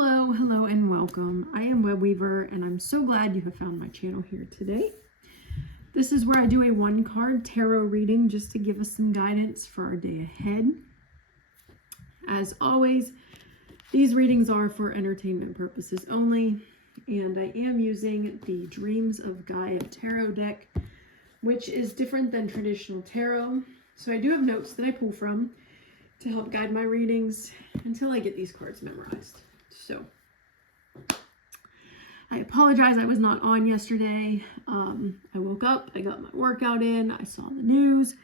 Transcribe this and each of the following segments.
Hello, and welcome. I am Web Weaver, and I'm so glad you have found my channel here today. This is where I do a one-card tarot reading just to give us some guidance for our day ahead. As always, these readings are for entertainment purposes only, and I am using the Dreams of Gaia tarot deck, which is different than traditional tarot. So I do have notes that I pull from to help guide my readings until I get these cards memorized. So I apologize I was not on yesterday. I woke up, I got my workout in, I saw the news.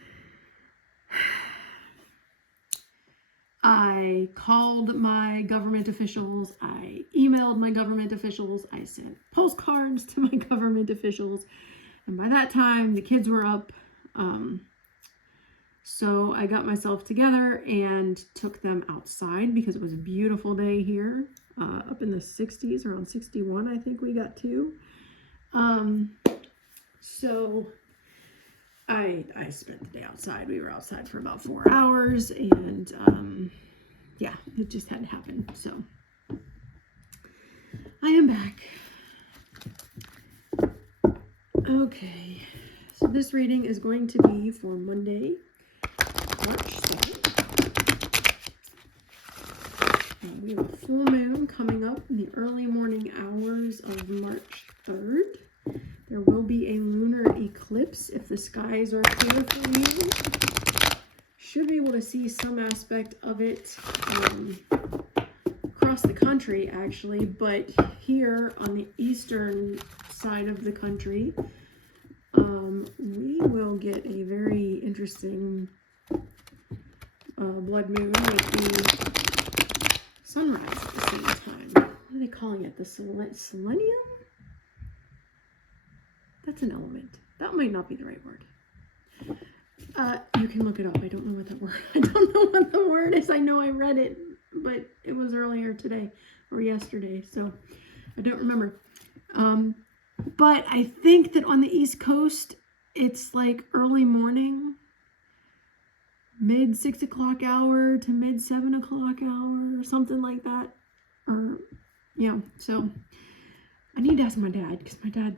I called my government officials, I emailed my government officials, I sent postcards to my government officials, and by that time the kids were up. So I got myself together and took them outside because it was a beautiful day here, up in the 60s, around 61, I think we got to. So I spent the day outside. We were outside for about 4 hours, and yeah, it just had to happen. So I am back. Okay, so this reading is going to be for Monday, March 2nd. We have a full moon coming up in the early morning hours of March 3rd. There will be a lunar eclipse if the skies are clear for you. Should be able to see some aspect of it across the country, actually, but here on the eastern side of the country, we will get a very interesting blood moon with the sunrise at the same time. What are they calling it? The selenium? That's an element. That might not be the right word. You can look it up. I don't know what that word. I don't know what the word is. I know I read it, but it was earlier today or yesterday, so I don't remember. But I think that on the East Coast, it's like early morning, mid 6 o'clock hour to mid 7 o'clock hour, or something like that. Or, so I need to ask my dad, because my dad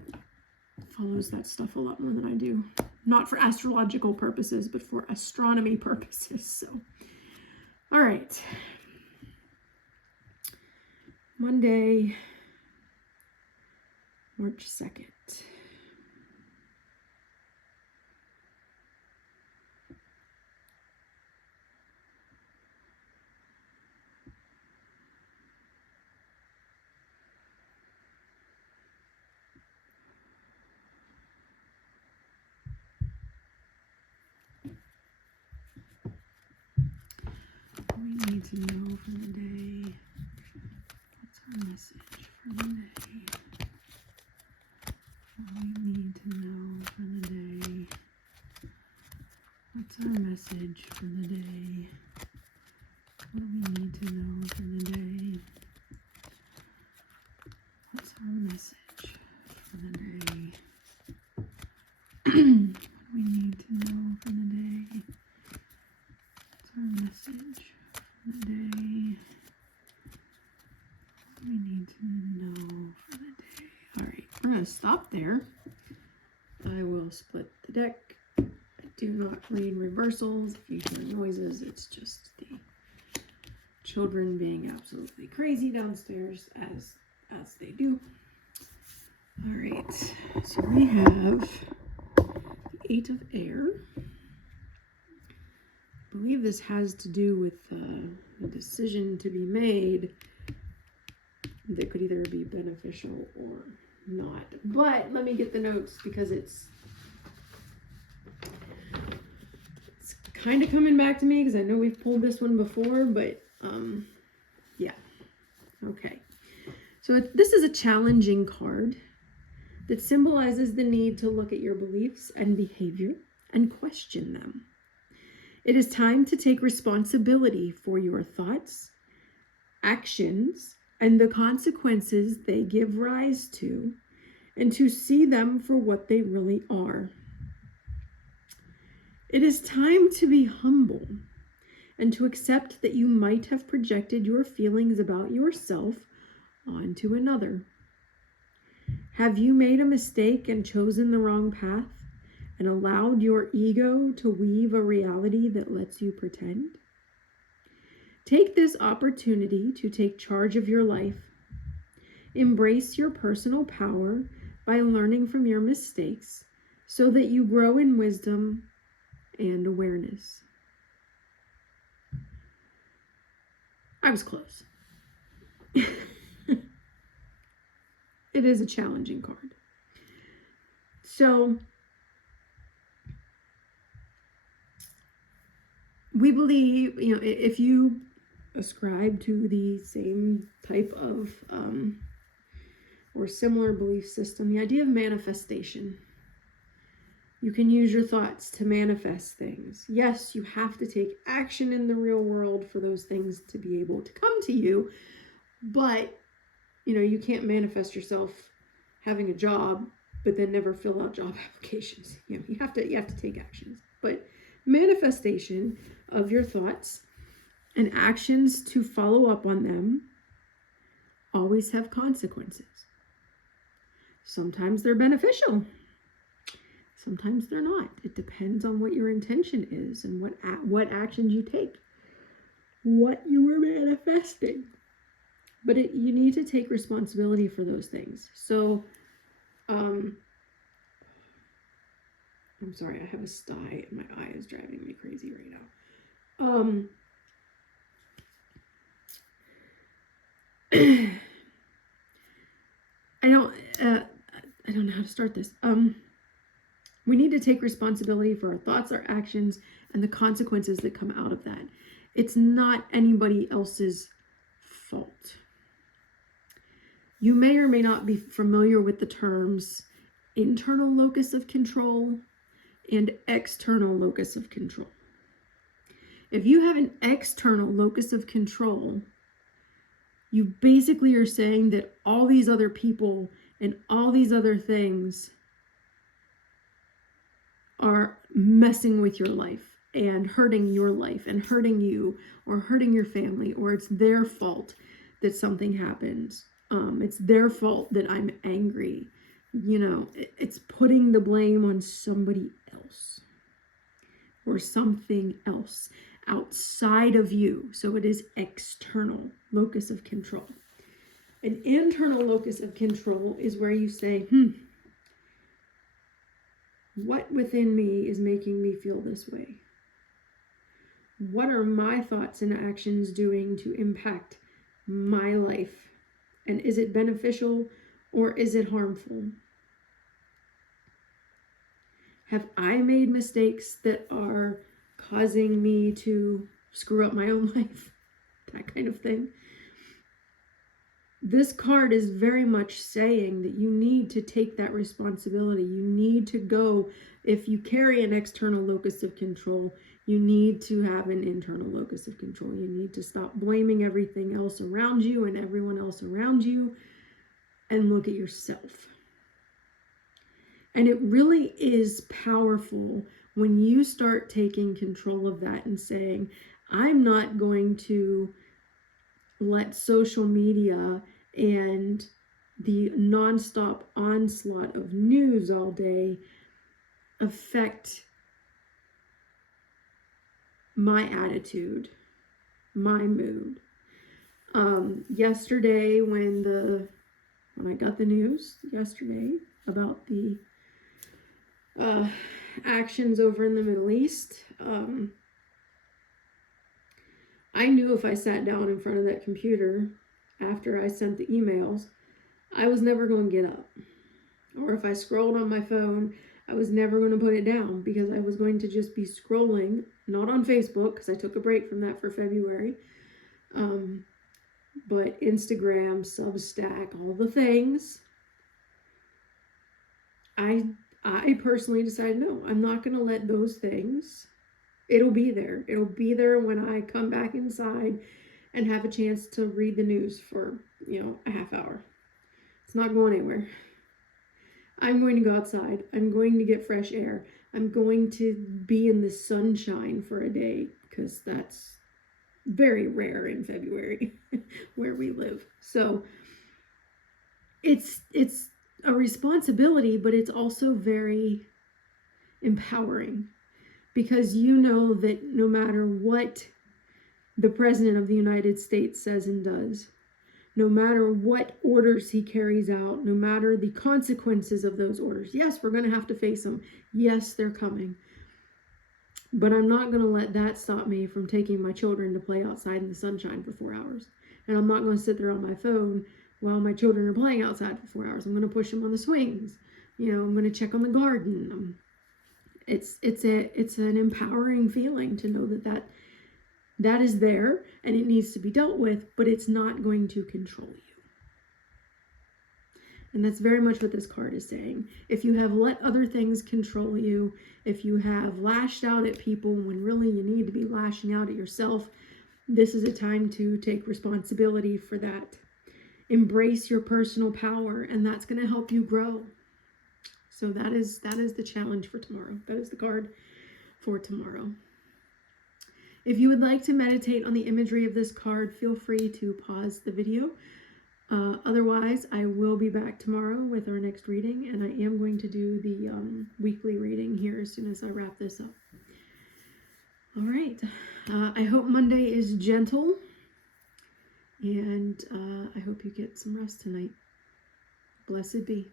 follows that stuff a lot more than I do. Not for astrological purposes, but for astronomy purposes. So, all right. Monday, March 2nd. We need to know for the day. What's our message for the day? We need to know for the day. What's our message for the day? What do we need to know for the day? What's our message for the day? What do we need to know for the day? What's our message for the day? What do we need to know for the day? All right, we're going to stop there. I will split the deck. I do not read reversals. If you hear noises, it's just the children being absolutely crazy downstairs, as they do. All right, so we have the 8 of Air. I believe this has to do with a decision to be made that could either be beneficial or not. But let me get the notes because it's kind of coming back to me because I know we've pulled this one before, but yeah. Okay. So this is a challenging card that symbolizes the need to look at your beliefs and behavior and question them. It is time to take responsibility for your thoughts, actions, and the consequences they give rise to, and to see them for what they really are. It is time to be humble and to accept that you might have projected your feelings about yourself on to another. Have you made a mistake and chosen the wrong path and allowed your ego to weave a reality that lets you pretend? Take this opportunity to take charge of your life. Embrace your personal power by learning from your mistakes so that you grow in wisdom and awareness. I was close. It is a challenging card. So, we believe, if you ascribe to the same type of or similar belief system, the idea of manifestation. You can use your thoughts to manifest things. Yes, you have to take action in the real world for those things to be able to come to you, but you can't manifest yourself having a job but then never fill out job applications. You have to take actions. But manifestation of your thoughts and actions to follow up on them always have consequences. Sometimes they're beneficial. Sometimes they're not. It depends on what your intention is and what actions you take, what you are manifesting. But you need to take responsibility for those things. So, I'm sorry, I have a sty and my eye is driving me crazy right now. I don't know how to start this. We need to take responsibility for our thoughts, our actions, and the consequences that come out of that. It's not anybody else's fault. You may or may not be familiar with the terms internal locus of control and external locus of control. If you have an external locus of control, you basically are saying that all these other people and all these other things are messing with your life and hurting your life and hurting you or hurting your family, or it's their fault that something happens. It's their fault that I'm angry. It's putting the blame on somebody else or something else outside of you. So it is external locus of control. An internal locus of control is where you say, what within me is making me feel this way? What are my thoughts and actions doing to impact my life? And is it beneficial or is it harmful? Have I made mistakes that are causing me to screw up my own life? That kind of thing. This card is very much saying that you need to take that responsibility. You need to go, if you carry an external locus of control, you need to have an internal locus of control. You need to stop blaming everything else around you and everyone else around you and look at yourself. And it really is powerful when you start taking control of that and saying, I'm not going to let social media and the nonstop onslaught of news all day affect my attitude, my mood. Yesterday, when I got the news yesterday about the actions over in the Middle East, I knew if I sat down in front of that computer after I sent the emails, I was never going to get up. Or if I scrolled on my phone, I was never going to put it down because I was going to just be scrolling, not on Facebook because I took a break from that for February, but Instagram, Substack, all the things. I personally decided, no, I'm not going to let those things. It'll be there. It'll be there when I come back inside and have a chance to read the news for, a half hour. It's not going anywhere. I'm going to go outside. I'm going to get fresh air. I'm going to be in the sunshine for a day because that's very rare in February where we live. So it's a responsibility, but it's also very empowering, because you know that no matter what the President of the United States says and does, no matter what orders he carries out, no matter the consequences of those orders, yes, we're going to have to face them. Yes, they're coming. But I'm not going to let that stop me from taking my children to play outside in the sunshine for 4 hours. And I'm not going to sit there on my phone while my children are playing outside for 4 hours. I'm going to push them on the swings. I'm going to check on the garden. It's an empowering feeling to know that is there and it needs to be dealt with, but it's not going to control you. And that's very much what this card is saying. If you have let other things control you, if you have lashed out at people when really you need to be lashing out at yourself, this is a time to take responsibility for that. Embrace your personal power, and that's going to help you grow. So that is the challenge for tomorrow. That is the card for tomorrow. If you would like to meditate on the imagery of this card, feel free to pause the video. Otherwise, I will be back tomorrow with our next reading, and I am going to do the weekly reading here as soon as I wrap this up. All right. I hope Monday is gentle, and I hope you get some rest tonight. Blessed be.